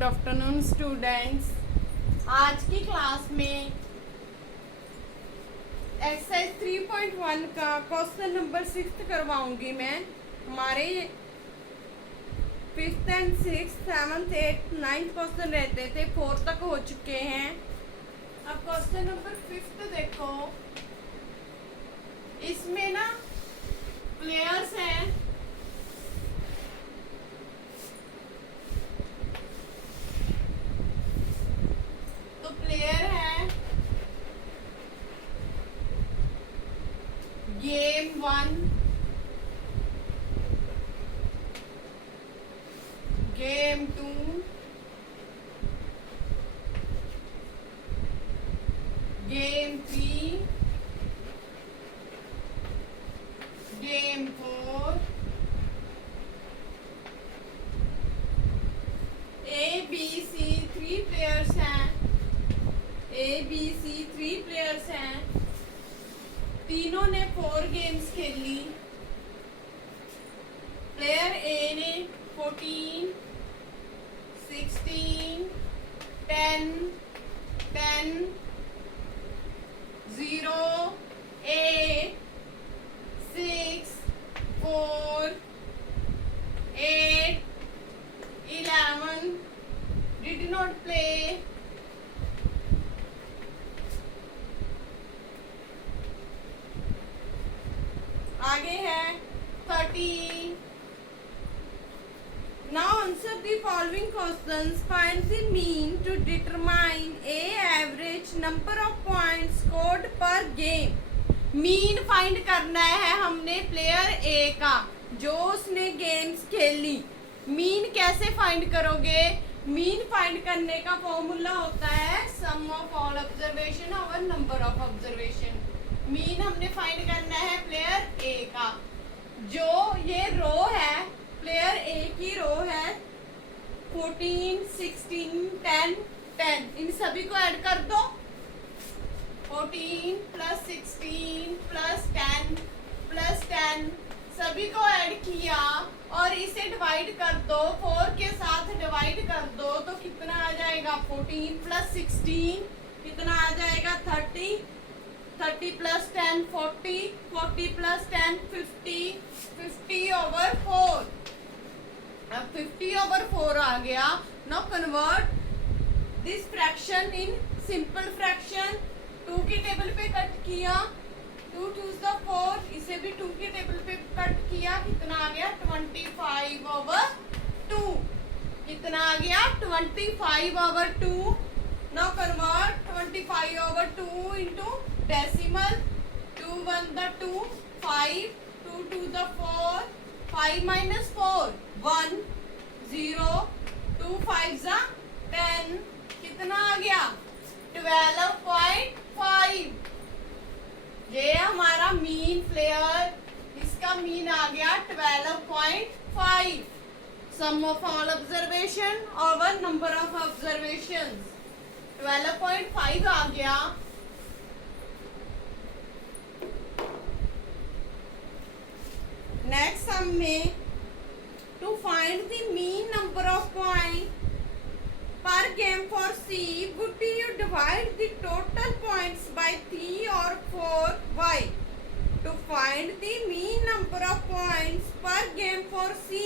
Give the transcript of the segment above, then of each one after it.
Good afternoon students. आज की class में एक्सरसाइज 3.1 का क्वेश्चन नंबर 6 करवाऊंगी मैं। हमारे 5th and 6th 7th 8th 9th question रहते थे, 4 तक हो चुके हैं। अब क्वेश्चन नंबर 5 देखो। इसमें ना प्लेयर्स हैं, प्लेयर है game 1, game 2, game 3, game 4, ABC 3 players हैं। ABC 3 प्लेयर्स हैं। तीनों ने 4 गेम्स खेली। प्लेयर ए ने 14, 16, 10, 10, 0, 8, 6, 4, 8, 11 did not play. आगे है 30. Now answer the following questions. Find the mean to determine a average number of points scored per game. Mean find करना है हमने प्लेयर ए का, जो उसने गेम्स खेली। मीन कैसे फाइंड करोगे? मीन फाइंड करने का फॉर्मूला होता है sum of all observation over number of observation. Mean हमने फाइंड करना है प्लेयर ए का। जो ये रो है, प्लेयर ए की रो है 14, 16, 10, 10। इन सभी को ऐड कर दो। 14 प्लस 16 प्लस 10 प्लस 10 सभी को ऐड किया और इसे डिवाइड कर दो। 4 के साथ डिवाइड कर दो तो कितना आ जाएगा? 14 प्लस 16 कितना आ जाएगा? 30, 30 प्लस 10 40, 40 प्लस 10 50, 50 ओवर 4। अब 50 ओवर 4 आ गया। Now convert this fraction in simple fraction. 2 के टेबल पे कट किया, 2 2 4, इसे भी 2 के टेबल पे कट किया। कितना आ गया? 25 ओवर 2। कितना आ गया? 25 over 2। Now convert 25 over 2 into decimal. 2 1 the 2, 5, 2 2 the 4, 5 minus 4 1, 0, 2 5 the 10। कितना आ गया? 12.5। ये हमारा मीन प्लेयर, इसका मीन आ गया 12.5। Sum of all observation over number of observations 12.5 आ गया। नेक्स्ट सम में to find the mean number of point per game for C, would you divide the total points by 3 or 4? Why? To find the mean number of points per game for C,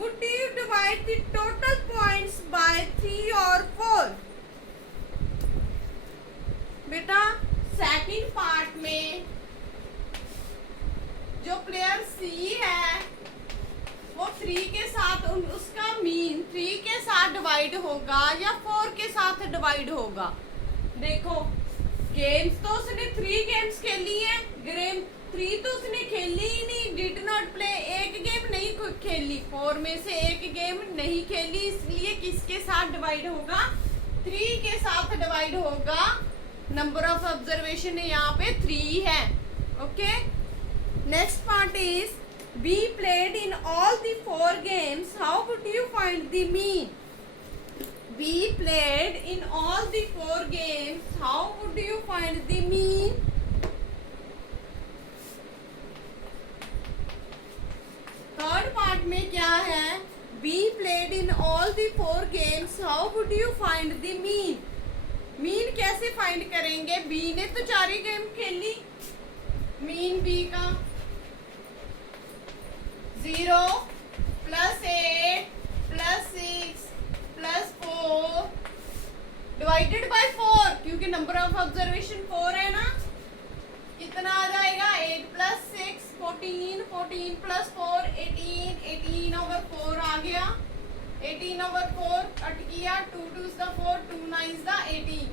would you divide the total points by 3 or 4? बेटा second part में जो player C है वो 3 के साथ उसका mean 3 के साथ डिवाइड होगा या 4 के साथ डिवाइड होगा। देखो गेम्स तो उसने 3 गेम्स खेली है, गेम 3 तो उसने खेली ही नहीं, डिड नॉट प्ले। एक गेम नहीं खेली, 4 में से एक गेम नहीं खेली, इसलिए किसके साथ डिवाइड होगा? 3 के साथ डिवाइड होगा। नंबर ऑफ ऑब्जर्वेशन यहाँ पे 3 है। Okay, next part is B played in all the 4 games. How would you find the mean? B played in all the 4 games. How would you find the mean? Third part में क्या है? Be played in all the 4 games, how would you find the mean? Mean कैसे find करेंगे? B ने तो 4 ही game खेली। Mean B का 0 + 8 + 6 + 4 divided by 4, क्योंकि नंबर ऑफ ऑब्जर्वेशन 4 है ना। कितना आ जाएगा? 8 + 6 14, 14 + 4 18, 18/4 आ गया। 18/4 कट किया, 2 2s 4, 2 9s 18,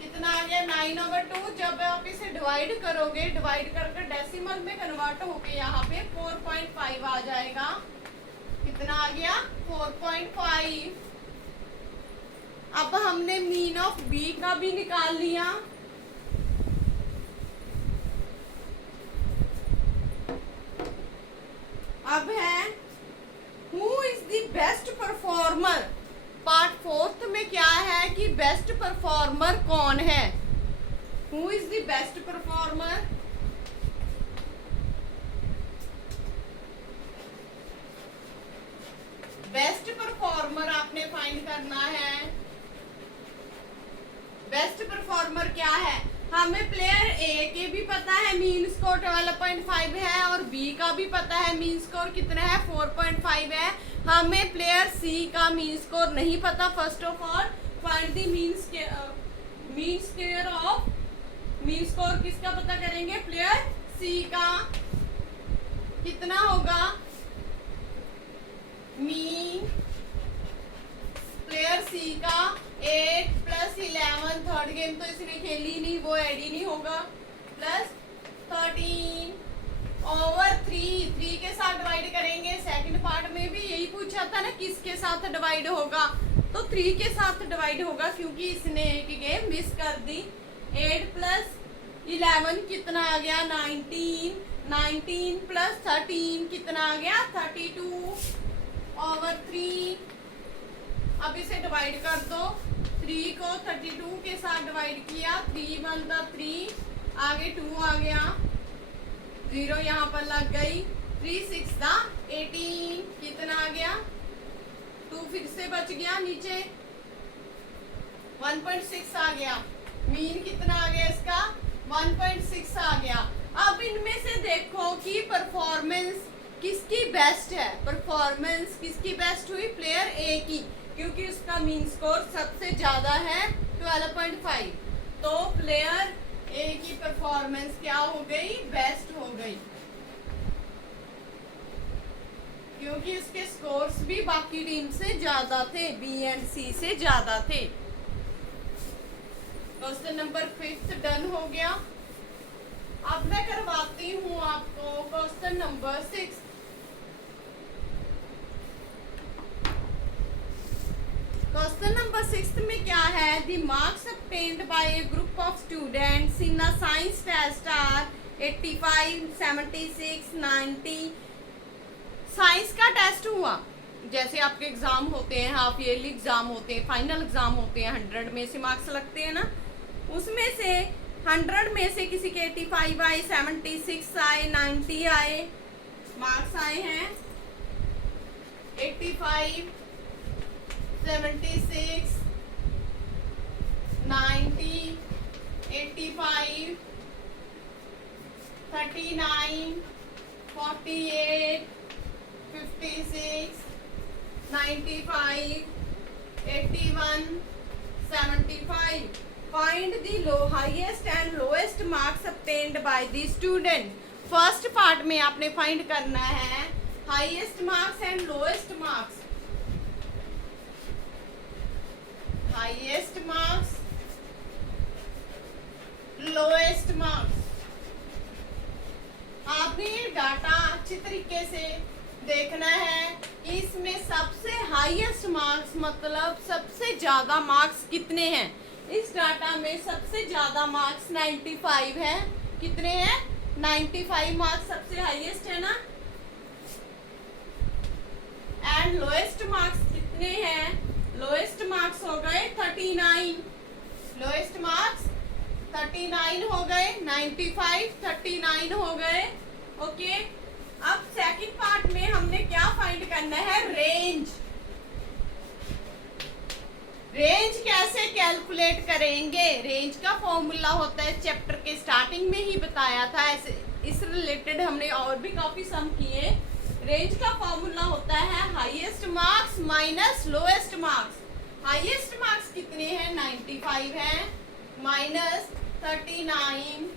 कितना आ गया? 9/2। जब आप इसे डिवाइड करोगे, डिवाइड करके डेसिमल में कन्वर्ट होके यहाँ पे 4.5 आ जाएगा। कितना आ गया? 4.5। अब हमने मीन ऑफ बी का भी निकाल लिया। अब है who is the best performer. Part 4 में क्या है कि बेस्ट परफॉर्मर कौन है? Who is the best performer? Best performer आपने फाइंड करना है। बेस्ट परफॉर्मर क्या है? हमें प्लेयर ए के भी पता है मीन स्कोर 12.5 है, और बी का भी पता है मीन स्कोर कितना है, 4.5 है। हमें प्लेयर सी का मीन स्कोर नहीं पता। First of all find the mean square of, mean score किसका पता करेंगे? प्लेयर सी का। कितना होगा? मीन प्लेयर सी का 8 + 11, थर्ड गेम तो इसने खेली नहीं, वो ऐड ही नहीं होगा, +13/3, 3 के साथ डिवाइड करेंगे। सेकंड पार्ट में भी यही पूछा था ना, किसके साथ डिवाइड होगा, तो 3 के साथ डिवाइड होगा, क्योंकि इसने एक गेम मिस कर दी। 8 + 11 कितना आ गया? 19, 19 + 13 कितना आ गया? 32/3। अब इसे डिवाइड कर दो। 3 को 32 के साथ डिवाइड किया, 3 × 3, आगे 2 आ गया, 0 यहाँ पर लग गई। 3 6 18, कितना आ गया? 2 फिर से बच गया नीचे, 1.6 आ गया। मीन कितना आ गया इसका? 1.6 आ गया। अब इनमें से देखो कि परफॉर्मेंस किसकी बेस्ट है। परफॉर्मेंस किसकी बेस्ट हुई? प्लेयर ए की, क्योंकि उसका मीन स्कोर सबसे ज्यादा है 12.5। तो प्लेयर ए की परफॉर्मेंस क्या हो गई? बेस्ट हो गई, क्योंकि उसके स्कोर्स भी बाकी टीम से ज्यादा थे, बी एंड सी से ज्यादा थे। क्वेश्चन नंबर 5 डन हो गया। अब मैं करवाती हूँ आपको क्वेश्चन नंबर 6। क्वेश्चन नंबर 6 में क्या है? The marks obtained by a group of students in a science test are 85, 76, 90। Science का टेस्ट हुआ, जैसे आपके एग्जाम होते हैं, हाफ ईयरली एग्जाम होते हैं, फाइनल एग्जाम होते हैं, 100 में से मार्क्स लगते हैं ना, उसमें से 100 में से किसी के 85 आए, 76 आए, 90 आए, मार्क्स आए हैं 85, 76, 90, 85, 39, 48, 56, 95, 81, 75। Find the highest and lowest marks obtained by the student। First part में आपने फाइंड करना है highest marks and lowest marks. Highest marks, lowest marks. आपने डाटा अच्छी तरीके से देखना है। इसमें सबसे हाईएस्ट मार्क्स मतलब सबसे ज्यादा मार्क्स कितने हैं? इस डाटा में सबसे ज्यादा मार्क्स 95 है। कितने हैं? 95 मार्क्स सबसे हाईएस्ट है ना। एंड लोएस्ट मार्क्स कितने हैं? लोएस्ट मार्क्स हो गए 39। लोएस्ट मार्क्स 39 हो गए, 95 39 हो गए। ओके, अब सेकंड पार्ट में हमने क्या फाइंड करना है, रेंज। रेंज कैसे कैलकुलेट करेंगे, रेंज का फॉर्मूला होता है, चैप्टर के स्टार्टिंग में ही बताया था, ऐसे इस रिलेटेड हमने और भी काफी सम किए। रेंज का फॉर्मूला होता है highest marks minus lowest marks. Highest marks कितने हैं, 95 है, माइनस 39,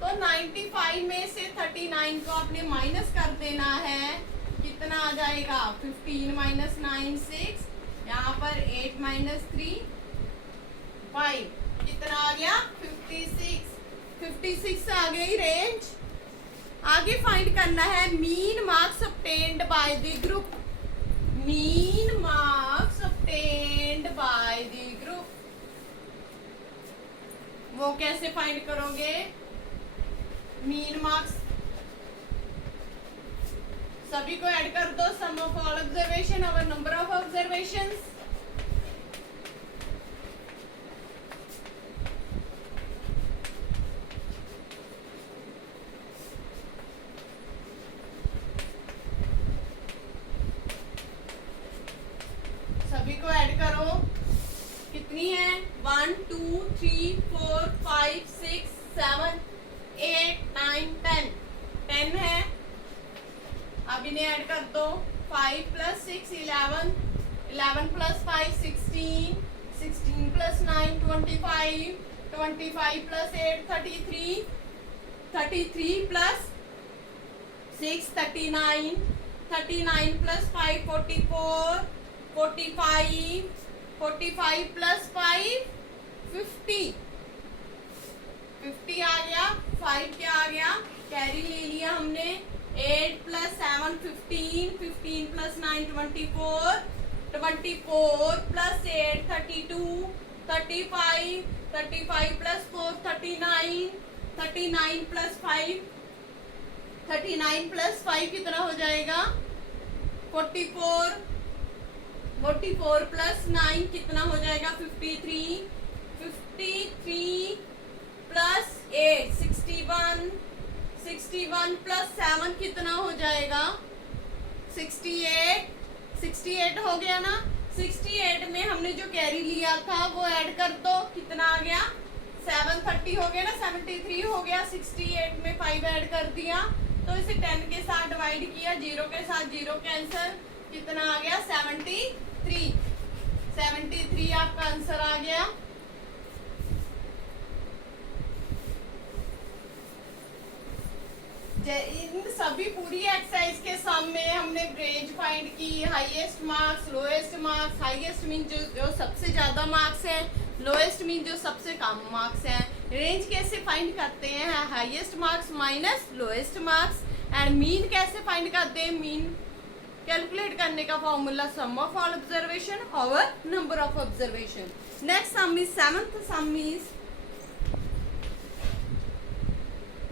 तो 95 में से 39 को आपने माइनस कर देना है, कितना आ जाएगा, 15 माइनस 9 6, यहाँ पर 8 माइनस 3 5, कितना आ गया, 56। 56 आ गई रेंज। आगे फाइंड करना है mean marks obtained by the group. Mean marks obtained by the group, वो कैसे फाइंड करोगे, मीन मार्क्स सभी को ऐड कर दो, सम ऑफ ऑल ऑब्जर्वेशन और नंबर ऑफ ऑब्जर्वेशंस। सभी को ऐड करो, कितनी है, 1 2 3 4 5 6 7 8 9 10, 10 है। अब इन्हें ऐड कर दो, 5 plus 6 11, 11 plus 5 16, 16 plus 9 25, 25 plus 8 33, 33 plus 6 39, 39 plus 5 44, 45, 45 plus 5 50, 50 आ गया, 5 क्या आ गया, कैरी ले लिया हमने, 8 plus 7 15, 15 plus 9 24, 24 plus 8 32, 35, 35 plus 4 39, 39 plus 5, 39 plus 5 कितना हो जाएगा, 44, 44 प्लस 9 कितना हो जाएगा, 53, 53 प्लस 8 61, 61 प्लस 7 कितना हो जाएगा, 68, 68 हो गया ना। 68 में हमने जो कैरी लिया था वो ऐड कर दो, कितना आ गया, 730 हो गया ना, 73 हो गया, 68 में 5 ऐड कर दिया, तो इसे 10 के साथ डिवाइड किया, 0 के साथ 0 कैंसिल, कितना आ गया, 73, 73 आपका आंसर आ गया। इन सभी पूरी एक्सरसाइज के सम में हमने रेंज फाइंड की, highest marks, lowest marks, highest mean जो सबसे ज्यादा मार्क्स है, लोएस्ट मीन जो सबसे कम मार्क्स है। रेंज कैसे फाइंड करते हैं, highest marks minus lowest marks, and mean कैसे फाइंड करते हैं, मीन कैलकुलेट करने का formula some of all observation over number of observation. Next sum is seventh some is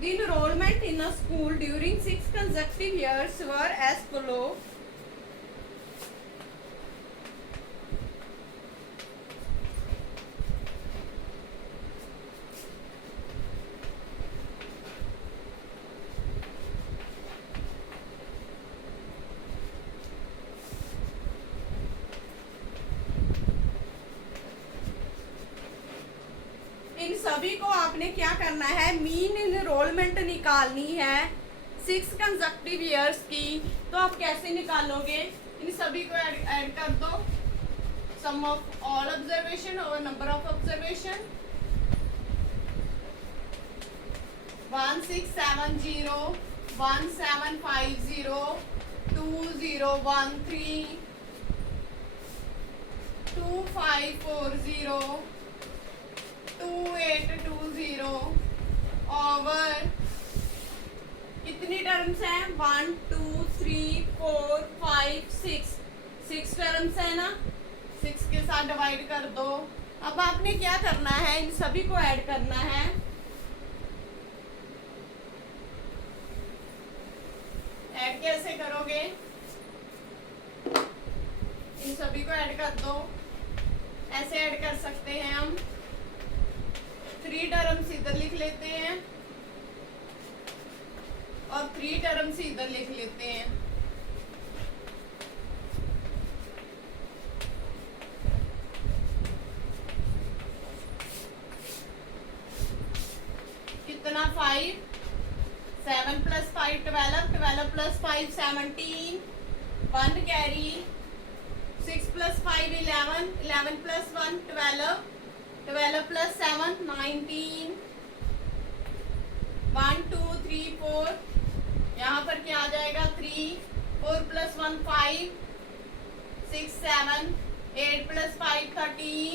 the enrollment in a school during 6 consecutive years were as follow. इन सभी को आपने क्या करना है, मीन इनरोलमेंट निकालनी है 6 कंसेक्टिव ईयर्स की। तो आप कैसे निकालोगे, इन सभी को ऐड कर दो, सम ऑफ ऑल ऑब्जर्वेशन और नंबर ऑफ ऑब्जर्वेशन, 1670, 1750, 2013, 2540, 2820 ओवर कितनी टर्म्स हैं, 1 2 3 4 5 6 टर्म्स है ना, 6 के साथ डिवाइड कर दो। अब आपने क्या करना है, इन सभी को ऐड करना है, ऐड कैसे करोगे, इन सभी को ऐड कर दो, ऐसे ऐड कर सकते हैं हम, 3 टर्म्स इधर लिख लेते हैं, और 3 टर्म्स इधर लिख लेते हैं। कितना 5, 7 + 5 12, 12 + 5 17, 1 कैरी, 6 + 5 11, 11 + 1 12, 12 + 7 19, 1 2 3 4, यहाँ पर क्या आ जाएगा 3, 4 + 1 5, 6 7, 8 + 5 13,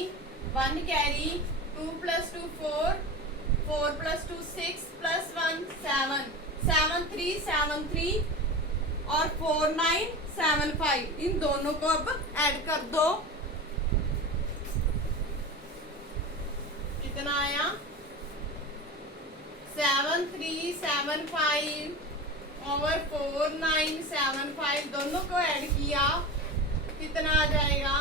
1 कैरी, 2 + 2 4, 4 + 2 6 + 1 7, 7 3 7 3 और 4 9 7 5। इन दोनों को अब ऐड कर दो। कितना आया 7 3 7 5 और 4 9 7 5, दोनों को ऐड किया कितना आ जाएगा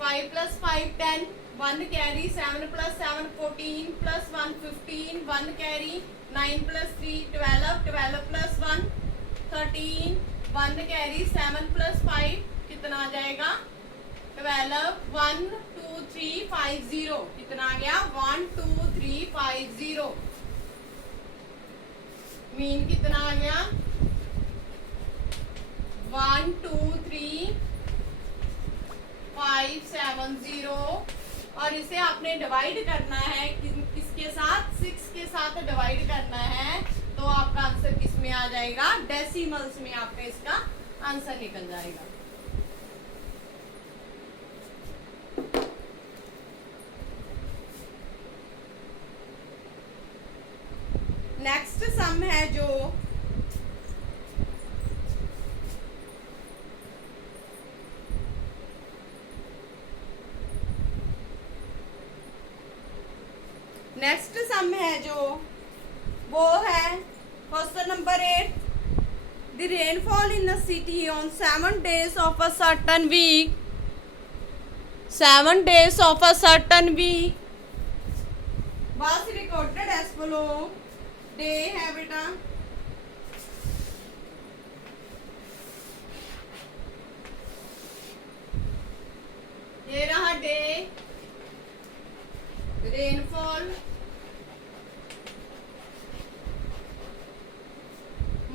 5 + 5 10, 1 कैरी, 7 + 7 14 + 1 15, 1 कैरी, 9 + 3 12, 12 + 1 13, 1 कैरी, 7 + 5 कितना आ जाएगा 12, 1 2 3 5 0, कितना आ गया 1 2 3 5 0। मीन कितना आ गया 1 2 3 5 7 0। और इसे आपने डिवाइड करना है किसके साथ 6 के साथ डिवाइड करना है, तो आपका आंसर किस में आ जाएगा डेसिमल्स में आपका इसका आंसर निकल जाएगा। नेक्स्ट सम है जो वो है question number 8। The rainfall in the city on 7 days of a certain week, 7 days of a certain week was recorded as follow। Day है बेटा ये रहा day, rainfall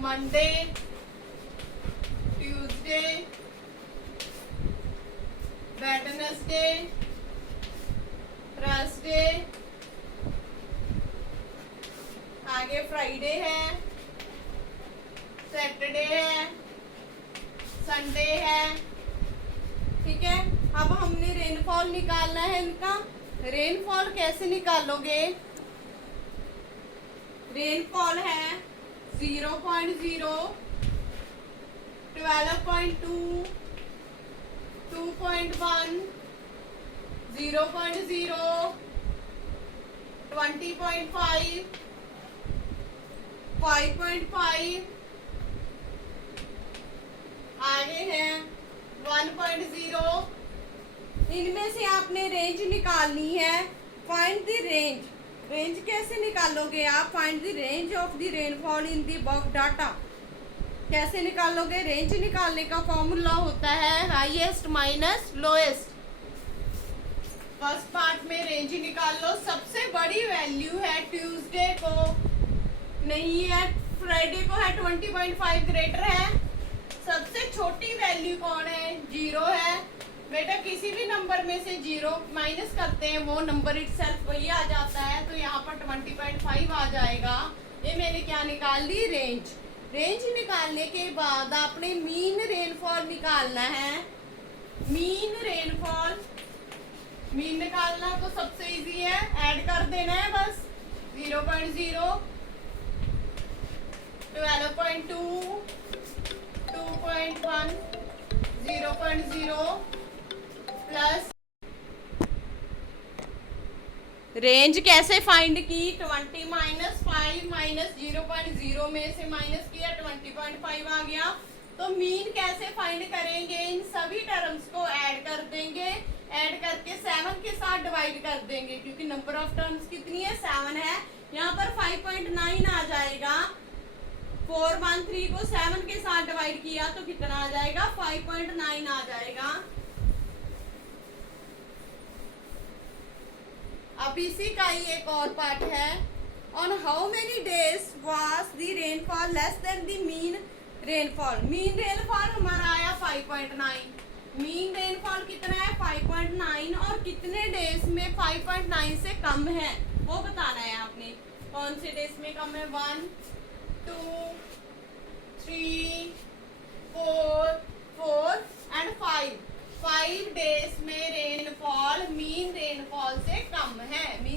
Monday, Tuesday, Wednesday, Thursday, आगे Friday है, सैटरडे है, Sunday है। ठीक है, अब हमने रेनफॉल निकालना है इनका। रेनफॉल कैसे निकालोगे, रेनफॉल है 0.0, 12.2, 2.1, 0.0, 20.5, 5.5, आगे है 1.0। इनमें से आपने रेंज निकालनी है। फाइंड द रेंज, रेंज कैसे निकालोगे आप, find the range of the rainfall in the above data. कैसे निकालोगे, रेंज निकालने का फॉर्मूला होता है highest minus lowest. First part में रेंज निकाल लो। सबसे बड़ी वैल्यू है ट्यूसडे को नहीं है, फ्राइडे को है 20.5 ग्रेटर है। सबसे छोटी वैल्यू कौन है, 0 है। बेटा किसी भी नंबर में से 0 माइनस करते हैं वो नंबर इटसेल्फ वही आ जाता है, तो यहाँ पर 20.5 आ जाएगा। ये मैंने क्या निकाल ली, रेंज। रेंज निकालने के बाद आपने मीन रेनफॉल निकालना है। मीन रेनफॉल, मीन निकालना तो सबसे इजी है, ऐड कर देना है बस। 0.0, 12.2, 2.1, 0.0 प्लस रेंज कैसे फाइंड की, 20 - 5 - 0.0 में से माइनस किया 20.5 आ गया। तो मीन कैसे फाइंड करेंगे, इन सभी टर्म्स को ऐड कर देंगे, ऐड करके 7 के साथ डिवाइड कर देंगे, क्योंकि नंबर ऑफ टर्म्स कितनी है 7 है। यहाँ पर 5.9 आ जाएगा। 413 को 7 के साथ डिवाइड किया तो कितना आ जाएगा? 5.9 आ जाएगा। अब इसी का ही एक और पार्ट है। On how many days was the rainfall less than the mean rainfall. Mean rainfall हमारा आया 5.9। मीन रेनफॉल कितना है? 5.9। और कितने डेज में 5.9 से कम है वो बताना है आपने। कौन से डेज में कम है? 1 2